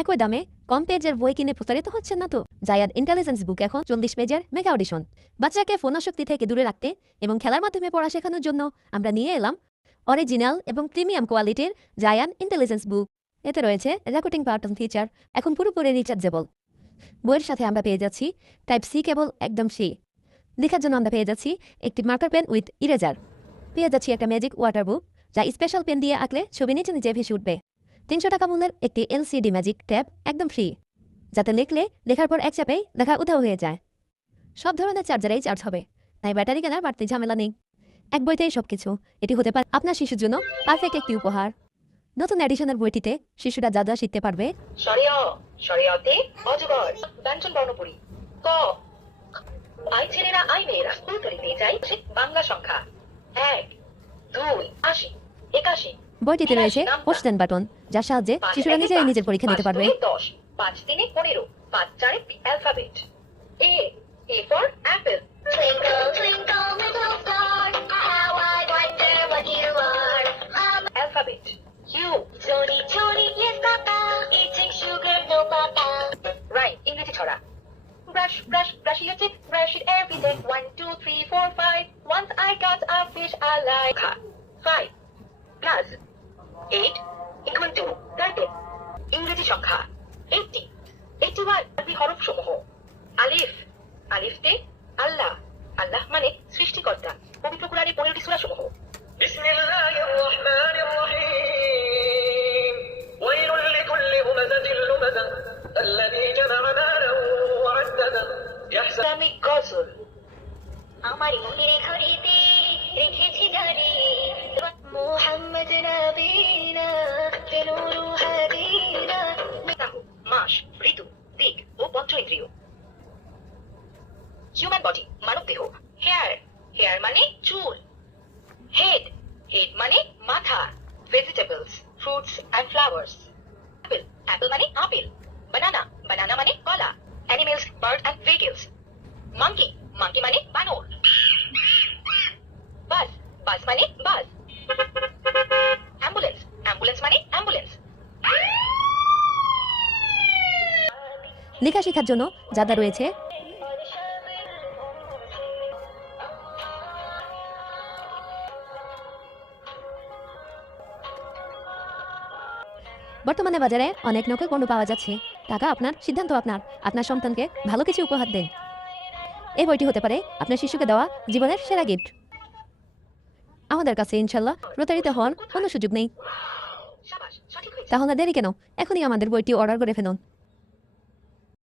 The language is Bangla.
একই দামে কম পেজের বই কিনে প্রচারিত হচ্ছে না তো? জায়ান ইন্টেলিজেন্স বুক এখন 40 পেজের মেগা অডিশন। বাচ্চাকে ফোনাসক্তি থেকে দূরে রাখতে এবং খেলার মাধ্যমে পড়া শেখানোর জন্য আমরা নিয়ে এলাম অরিজিনাল এবং প্রিমিয়াম কোয়ালিটির জায়ান ইন্টেলিজেন্স বুক। এতে রয়েছে রেকর্ডিং বাটন ফিচার, এখন পুরোপুরি রিচার্জেবল। বইয়ের সাথে আমরা পেয়ে যাচ্ছি টাইপ সি কেবল, একদম ফ্রি। লেখার জন্য আমরা পেয়ে যাচ্ছি একটি মার্কার পেন উইথ ইরেজার। পেয়ে যাচ্ছি একটা ম্যাজিক ওয়াটার বুক, যা স্পেশাল পেন দিয়ে আঁকলে ছবি নিচে নিচে ভেসে উঠবে। 300 টাকা মূল্যের একটি এলসিডি ম্যাজিক ট্যাব, একদম ফ্রি, যাতে লিখলে লেখার পর এক চাপেই লেখা উধাও হয়ে যায়। সব ধরনের চার্জারেই চার্জ হবে, তাই ব্যাটারি কেনার বাড়তি ঝামেলা নেই। এক বইতেই সবকিছু। এটি হতে পারে আপনার শিশুর জন্য পারফেক্ট একটি উপহার। নতুন এডিশনের বইটিতে শিশুরা যা যা শিখতে পারবে। শরিয়তে অজগর ব্যঞ্জন বর্ণপরি ক আই ছেলেরা আই মেয়েরা স্কুল তরিতে যাই বাংলা সংখ্যা 1 2 80 81। বইটিতে রয়েছে কোশ্চেন বাটন, যার সাহায্যে শিশুরা নিজেরাই নিজের পরীক্ষা দিতে পারবে। 10 5 3 15 5 4 alphabet A for apple. Twinkle, twinkle, little star, how I wonder what you are. Alphabet U. Chori, chori, yes, papa. Eating sugar, no, papa. Right, ইংরেজি ছড়া। Brush, brush, brush your teeth, brush it every day. 1 2 3 4 5. Once I got a fish alive. 5 plus 8 equal to 13. ইংরেজি সংখ্যা 80 81। আরবি হরফ সমূহ। আলিফ, আলিফতে আল্লাহ, আল্লাহ মানে সৃষ্টিকর্তা। পবিত্র কোরআনে 15টি সূরা সমূহ। বিসমিল্লাহির রহমানির রহিম ওয়াইলুল লিকুল্লি হুমাযাতিল লুমাযা আল্লাযী জামা'a মালাহু ওয়া আদ্দাদা ইসলামিক গজল। আমার মনের ঘড়িতে রেখেছি দাঁড়ি মুহাম্মদ নবীনা নূরু হাদিনা। মাস, ঋতু, দিক ও পঞ্চ ইন্দ্রিয়। হিউম্যান বডি মানব দেহ। হেয়ার, হেয়ার মানে চুল। হেড, হেড মানে মাথা। Vegetables, fruits and flowers. Apple, apple মানে আপেল। বানানা, বানানা মানে কলা। Animals, bird and vehicles. Monkey, monkey মানে বানর। বাস, বাস মানে বাস। অ্যাম্বুলেন্স, অ্যাম্বুলেন্স মানে অ্যাম্বুলেন্স। লেখা শেখার জন্য যা যা রয়েছে বর্তমানে বাজারে অনেক নকল পণ্য পাওয়া যাচ্ছে। টাকা আপনার, সিদ্ধান্ত আপনার। আপনার সন্তানকে ভালো কিছু উপহার দেন। এই বইটি হতে পারে আপনার শিশুকে দেওয়া জীবনের সেরা গিফট। আমাদের কাছে ইনশাল্লাহ প্রতারিত হওয়ার কোনো সুযোগ নেই। শাবাশ, সঠিক হয়েছে। তাহলে দেরি কেন? এখনই আমাদের বইটি অর্ডার করে ফেলুন।